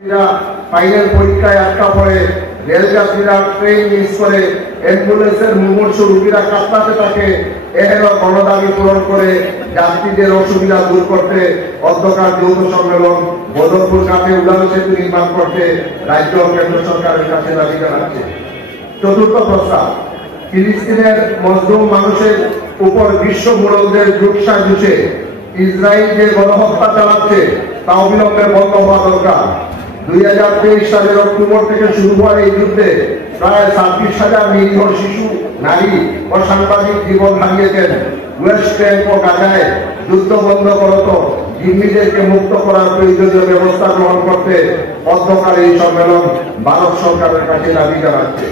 Final পরীক্ষায় আটকা পড়ে, রেলযাত্রীরা ট্রেন মিস করে, অ্যাম্বুলেন্সের মুমূর্ষু রোগীরা কাঁপতে থাকে। এহেন গণদাবি পূরণ করে যাত্রীদের অসুবিধা দূর করতে অধ্যকার যৌথ সম্মেলন বদরপুর ঘাটে উড়ান সেতু নির্মাণ করতে রাজ্য ও কেন্দ্র সরকারের কাছে দাবি জানাচ্ছে। চতুর্থ প্রস্তাব, ফিলিস্তিনের মজলুম মানুষের উপর বিশ্ব মুরব্বীদের জুটসাজুটে ইসরায়েল যে গণহত্যা চালাচ্ছে তা অবিলম্বে বন্ধ হওয়া দরকার। 2023 সালের অক্টোবর থেকে শুরু হওয়া এই যুদ্ধে প্রায় 26,000 নিরীহ শিশু, নারী ও সাংবাদিক জীবন হারিয়েছেন। ওয়েস্ট ব্যাংক ও গাজায় যুদ্ধ বন্ধ করত জিম্মিদেরকে মুক্ত করার প্রয়োজনীয় ব্যবস্থা গ্রহণ করতে অধ্যকার এই সম্মেলন ভারত সরকারের কাছে দাবি জানাচ্ছে।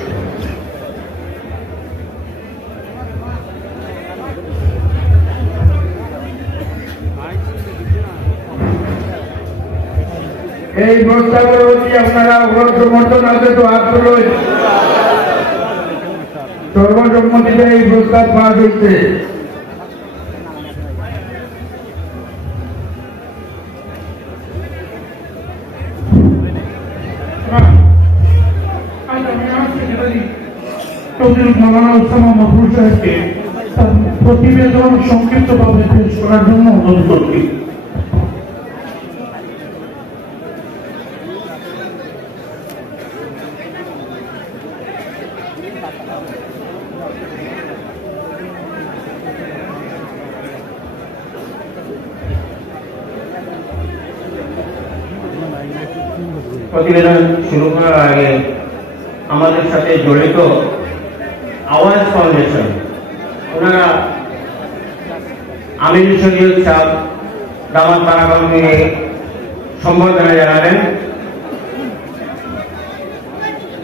এই প্রস্তাবের প্রতি আপনারা সমর্থন আছে তো হাত তুলুন। সর্বসম্মতিতে এই প্রস্তাব পাস হচ্ছে। প্রতিবেদন সংক্ষিপ্তভাবে পেশ করার জন্য অনুরোধ করছি। প্রতিবেদন শুরু করার আগে আমাদের সাথে জড়িত আওয়াজ ফাউন্ডেশন, ওনারা আমির শরীয়ত সাহেব দামাত বারাকাতুহু সম্বর্ধনা জানাবেন।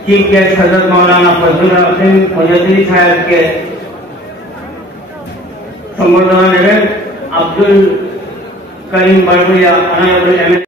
চিফ গেস্ট হযরত মাওলানা ফজলুল হোসেন মুজাদ্দিদ সাহেবকে সম্বর্ধনা দেবেন। আব্দুল করিম বারবরিয়া অনারেবল